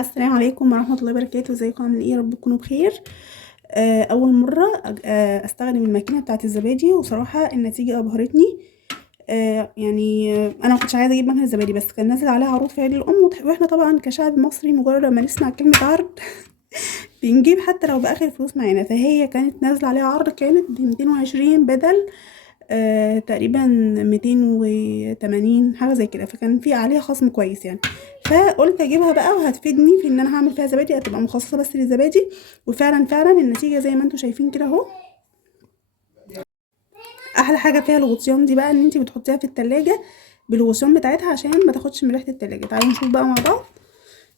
السلام عليكم ورحمة الله وبركاته. ازيكم؟ عاملين ايه؟ يا رب تكونوا بخير. اول مرة استخدم الماكينة بتاعة الزبادي، وصراحة النتيجة ابهرتني. انا ما كنتش عايزة اجيب ماكينة زبادي، بس كان نازل عليها عروض في عيد الام، واحنا طبعا كشعب مصري مجرد ما نسمع كلمة عرض بنجيب حتى لو باخر فلوس معانا. فهي كانت نازلة عليها عرض، كانت ب220 بدل تقريبا 280 حاجة زي كده، فكان في عليها خصم كويس يعني. فقلت اجيبها بقى وهتفيدني في ان انا هعمل فيها زبادي، هتبقى مخصصة بس للزبادي. وفعلا النتيجة زي ما انتم شايفين كده اهو. احلى حاجة فيها الغطيان دي بقى، ان انتي بتحطيها في التلاجة بالغطيان بتاعتها عشان ما تاخدش من ريحة التلاجة. تعالوا نشوف بقى مع بعض.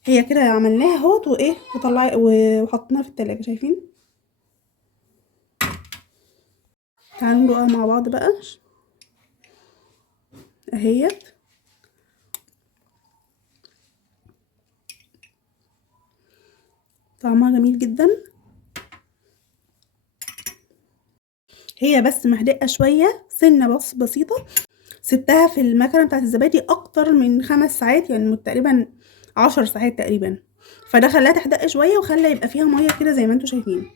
هي كده عملناها اهوت وايه، وحطيناها في التلاجة. شايفين؟ تعالوا ندوقها مع بعض بقى اهيت. طعمها جميل جدا. هي بس محدقه شويه سنه بس بسيطه. سبتها في المكنه بتاعت الزبادي اكتر من 5 ساعات، يعني تقريبا 10 ساعات تقريبا. فده خلاها تحدق شويه وخلى يبقى فيها ميه كده زي ما انتم شايفين.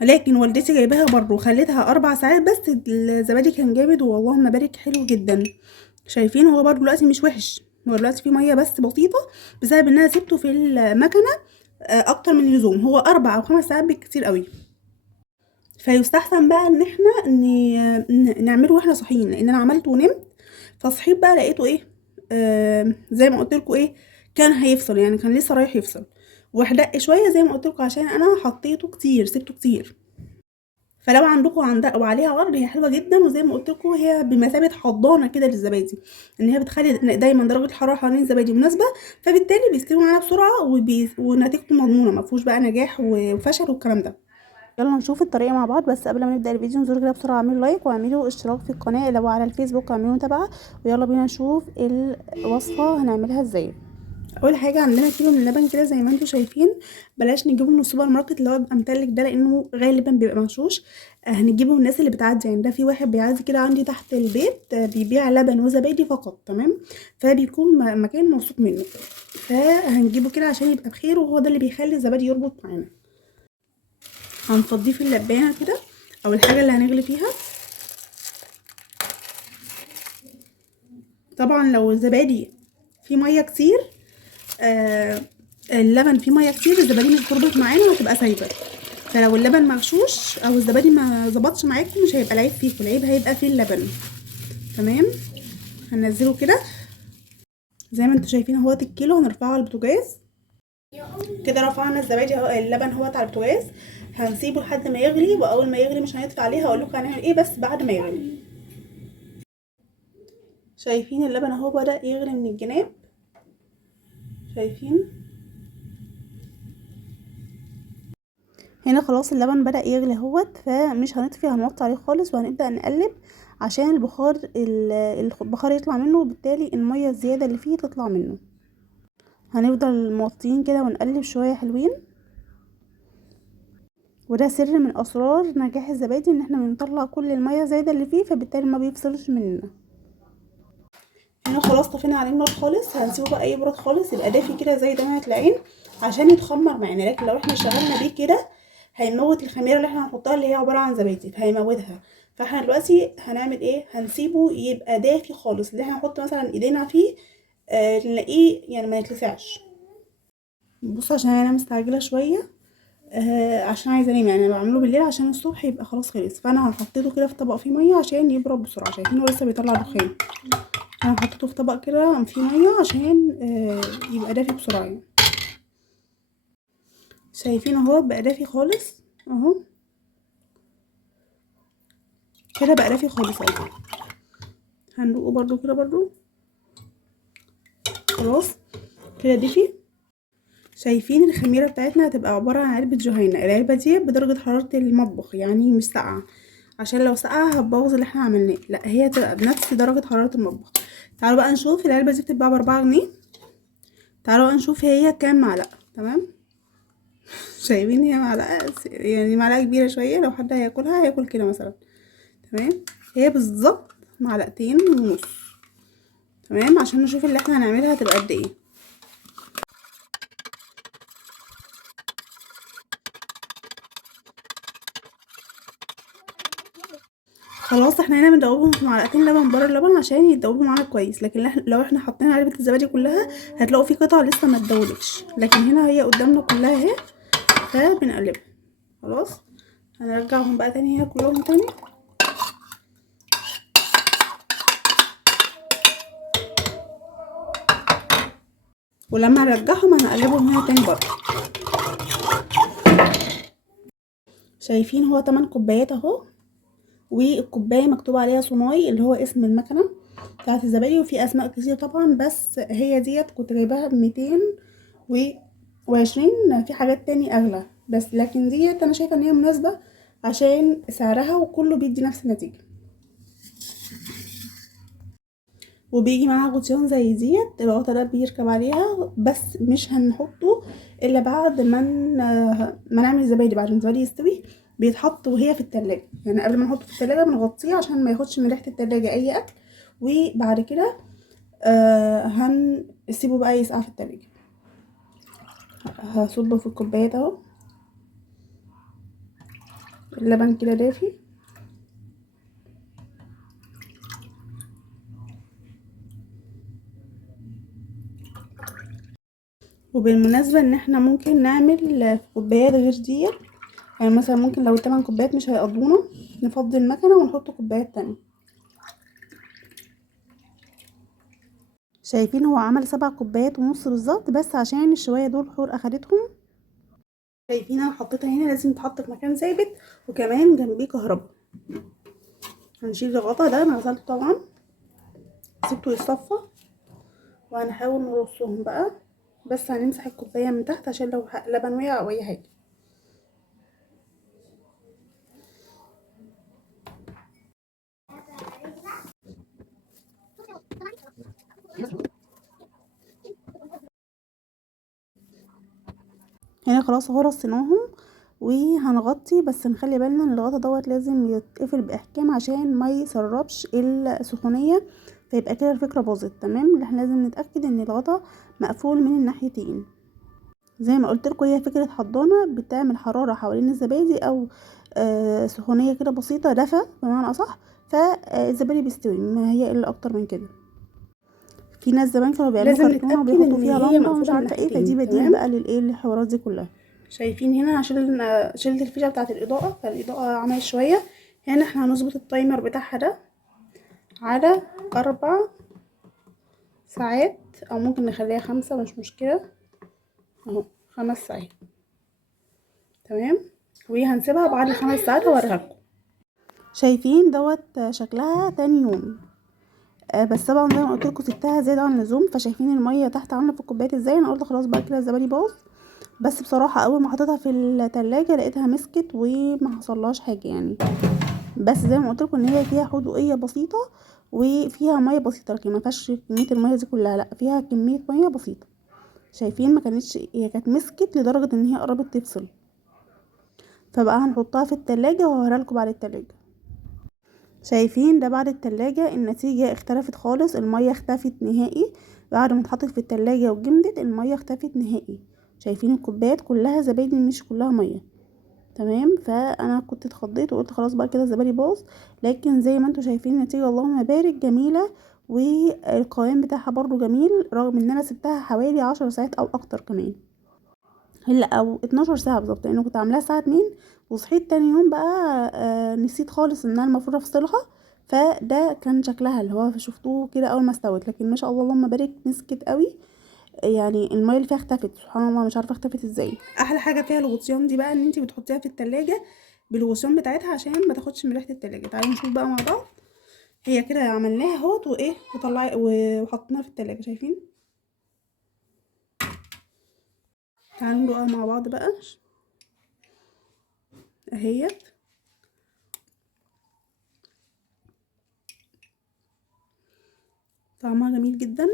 لكن والدتي جايباها بره وخليتها 4 ساعات بس. الزبادي كان جامد واللهم بارك، حلو جدا. شايفين؟ هو برضو دلوقتي مش وحش، هو دلوقتي فيه ميه بس بسيطه بسبب ان انا سبته في المكنه اكتر من اللزوم. هو 4 او 5 ساعات بالكتير قوي. فيستحسن بقى ان احنا نعمله واحنا صاحيين، لان انا عملته ونمت. فصحيت بقى لقيته ايه، زي ما قلت لكم ايه، كان هيفصل، يعني كان لسه رايح يفصل واحدق شويه زي ما قلت لكم، عشان انا حطيته كتير، سبته كتير. فلو عندكم عندها وعليها عرض، هي حلوه جدا. وزي ما قلت لكم هي بمثابه حضانه كده للزبادي، ان هي بتخلي دايما درجه الحراره حوالين الزبادي مناسبه، فبالتالي بيستوي معانا بسرعه ونتيجته مضمونه، ما فيهوش بقى نجاح وفشل والكلام ده. يلا نشوف الطريقه مع بعض. بس قبل ما نبدا الفيديو نزور كده بسرعه، اعملوا لايك واعملوا اشتراك في القناه لو على الفيسبوك، واعملوا متابعه. ويلا بينا نشوف الوصفه هنعملها ازاي. اول حاجه عندنا كيلو من اللبن كده زي ما انتم شايفين. بلاش نجيبه من السوبر ماركت اللي هو بيبقى متلج ده، لانه غالبا بيبقى مغشوش. هنجيبه من الناس اللي بتعدي، يعني ده في واحد بيعدي كده عندي تحت البيت، بيبيع لبن وزبادي فقط، تمام. فبيكون مكان موثوق منه. فهنجيبه كده عشان يبقى بخير، وهو ده اللي بيخلي الزبادي يربط معانا. هنفضيه في اللبانه كده او الحاجه اللي هنغلي فيها. طبعا لو الزبادي فيه ميه كتير، آه اللبن فيه ميه كتير، الزبادي مش هتربط معانا وهتبقى سايبه. فلو اللبن مغشوش او الزبادي ما ظبطش معاكم، مش هيبقى العيب فيكم، العيب هيبقى في اللبن. تمام. هننزله كده زي ما انتم شايفين اهوت. الكيلو هنرفعه على البوتاجاز كده. رفعنا الزبادي اهو، اللبن اهوت على البوتاجاز. هنسيبه لحد ما يغلي، واول ما يغلي مش هنطفي عليه، هقول لكم هنعمل ايه بس بعد ما يغلي. شايفين اللبن اهو بدأ يغلي من الجناب؟ شايفين؟ هنا خلاص اللبن بدأ يغلي اهوت، فمش هنطفي، هنوطي عليه خالص وهنبدأ نقلب عشان البخار يطلع منه، وبالتالي المية الزيادة اللي فيه تطلع منه. هنفضل موطيين كده ونقلب شوية حلوين. وده سر من اسرار نجاح الزبادي، ان احنا بنطلع كل المية الزايدة اللي فيه، فبالتالي ما بيفصلش مننا. هنا خلاص طفينا عليه النار خالص. هنسيبه بقى يبرد خالص، يبقى دافي كده زي دمعة العين عشان يتخمر معانا. لكن لو احنا اشتغلنا بيه كده هيموت الخميره اللي احنا هنحطها، اللي هي عباره عن زبادي، فهيموتها. فاحنا دلوقتي هنعمل ايه؟ هنسيبه يبقى دافي خالص، اللي احنا هنحط مثلا ايدينا فيه نلاقيه يعني ما يتلسعش. بصوا عشان انا مستعجله شويه، عشان عايزه انام، يعني انا بعمله بالليل عشان الصبح يبقى خلاص خلص. فانا حطيته كده في طبق فيه ميه عشان يبرد بسرعه. شايفين هو لسه بيطلع دخان؟ انا حطيته في طبق كده فيه ميه عشان يبقى دافي بسرعه يعني. شايفين اهو بقى دافي خالص اهو. كده بقى دافي خالص اهو. هندوقه برضو كده برضو. خلاص كده دافي. شايفين الخميره بتاعتنا هتبقى عباره عن علبه جهينه. العلبه دي بدرجه حراره المطبخ، يعني مش ساقعه، عشان لو ساقعه هتبوظ اللي احنا عملناه. لا، هي تبقى بنفس درجه حراره المطبخ. تعالوا بقى نشوف. العلبه دي بتتباع ب4 جنيه. تعالوا بقى نشوف هي كام معلقه. تمام. شايفين؟ هي معلقه، يعني معلقه كبيره شويه، لو حد هياكلها هياكل كده مثلا. تمام. هي بالظبط معلقتين ونص. تمام. عشان نشوف اللي احنا هنعملها هتبقى قد ايه. خلاص احنا هنا بندوبهم في معلقتين لبن بره اللبن عشان يتدوبوا معانا كويس، لكن لو احنا حطينا علبة الزبادي كلها هتلاقوا في قطع لسه ما اتدوبتش، لكن هنا هي قدامنا كلها اهي فبنقلبها. خلاص هنرجعهم بقى تاني هنا كلهم تاني. ولما نرجعهم هنقلبهم هنا تاني برضه. شايفين هو 8 كوبايات اهو، والكوبايه مكتوب عليها صناي اللي هو اسم المكنه بتاعه الزبادي، وفي اسماء كتير طبعا، بس هي ديت كنت جايباها ب220. في حاجات تاني اغلى، بس لكن ديت انا شايفه ان هي مناسبه عشان سعرها وكله بيدي نفس النتيجه. وبيجي معاها غطيان زي ديت، الغطا ده بيركب عليها، بس مش هنحطه الا بعد ما نعمل الزبادي. بعد ما الزبادي يستوي بيتحط وهي في التلاجة، يعني قبل ما نحطه في التلاجة بنغطيه عشان ما ياخدش من ريحة التلاجة اي اكل، وبعد كده هنسيبه بقى يسقع في التلاجة. هصبه في الكوبايات اهو، اللبن كده دافي. وبالمناسبة ان احنا ممكن نعمل في كوبايات غير ديت، يعني مثلا ممكن لو ال8 كوبايات مش هيقضونا نفضي المكنة ونحط كوبايات تانية. شايفين هو عمل 7 كوبايات ونص بالظبط، بس عشان الشوية دول حور اخدتهم. شايفين انا حطيتها هنا، لازم تحط في مكان ثابت وكمان جنبيه كهرباء. هنشيل الغطا ده، انا غسلته طبعا سيبته يتصفى، وهنحاول نرصهم بقى، بس هنمسح الكوبايه من تحت عشان لو لبن وقع او اي حاجه. هنا خلاص اهو رصيناهم، وهنغطي، بس نخلي بالنا ان الغطا دوت لازم يتقفل باحكام عشان ما يسربش السخونيه، فيبقى كده الفكره باظت. تمام، احنا لازم نتاكد ان الغطا مقفول من الناحيتين. زي ما قلت لكم هي فكره حضانه بتعمل حراره حوالين الزبادي، او سخونيه كده بسيطه، دفى بمعنى اصح، فالزبادي بيستوي، ما هي الا اكتر من كده. في ناس زمان كانوا بيعملوا لازم كرتونه نتأكد وبيحطوا ان فيها هي لمبه ومش مقفولة من عارفه ايه، فدي ناحيتين. بديل تمام، بقى للايه للحوارات دي كلها. شايفين هنا شلت الفيشه بتاعه الاضاءه، فالاضاءه عملت شويه. هنا احنا هنظبط التايمر بتاعها ده على 4 ساعات، او ممكن نخليها 5 مش مشكله اهو، 5 ساعات. تمام، وهنسيبها بعد ال5 ساعات هوريها لكم. شايفين دوت شكلها تاني يوم. بس طبعا زي ما قلت لكم سبتها زياده عن اللزوم، فشايفين الميه تحت عامله في الكوبايات ازاي. انا قلت خلاص بقى كده الزبادي باظ، بس بصراحه اول ما حطيتها في التلاجة لقيتها مسكت وما حصلهاش حاجه يعني. بس زي ما قلت لكم ان هي فيها حدوقيه بسيطه وفيها ميه بسيطه، لكن ما فيهاش كميه الميه دي كلها، لا فيها كميه ميه بسيطه. شايفين ما كانتش، هي كانت مسكت لدرجه ان هي قربت تفصل. فبقى هنحطها في التلاجة وهوريها لكم بعد التلاجة. شايفين ده بعد التلاجة النتيجة اختلفت خالص، المية اختفت نهائي. بعد ما اتحطت في التلاجة وجمدت المية اختفت نهائي. شايفين الكوبايات كلها زبادي مش كلها مية. تمام، فانا كنت اتخضيت وقلت خلاص بقى كده الزبادي باظ، لكن زي ما انتم شايفين النتيجة اللهم بارك جميلة، والقوام بتاعها برضو جميل، رغم ان انا سبتها حوالي 10 ساعات او اكتر كمان، هلا او 12 ساعة بالظبط، لانه كنت عاملاها الساعة 2 وصحيت تاني يوم بقى. نسيت خالص ان انا المفروض افصلها. فده كان شكلها اللي هو شفتوه كده اول ما استوت، لكن ما شاء الله اللهم بارك مسكت قوي، يعني الميه اللي فيها اختفت سبحان الله، مش عارفه اختفت ازاي. احلى حاجه فيها الغطيان دي بقى ان انت بتحطيها في التلاجة بالغطيان بتاعتها عشان ما تاخدش من ريحه التلاجة. تعالوا نشوف بقى مع بعض. هي كده عملناها اهوت وايه وحطيناها في التلاجة. شايفين؟ تعالوا ندوقها مع بعض بقى اهيت. طعمها جميل جدا.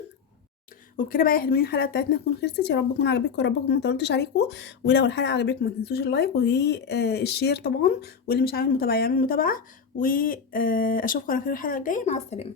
وبكده بقى يا حلوين الحلقه بتاعتنا تكون خلصت، يا رب تكون عجبتكم، يا رب ما طولتش عليكم. ولو الحلقه عجبتكم ما تنسوش اللايك والشير طبعا، واللي مش عامل متابعه يعمل متابعه، واشوفكم على خير الحلقه الجايه. مع السلامه.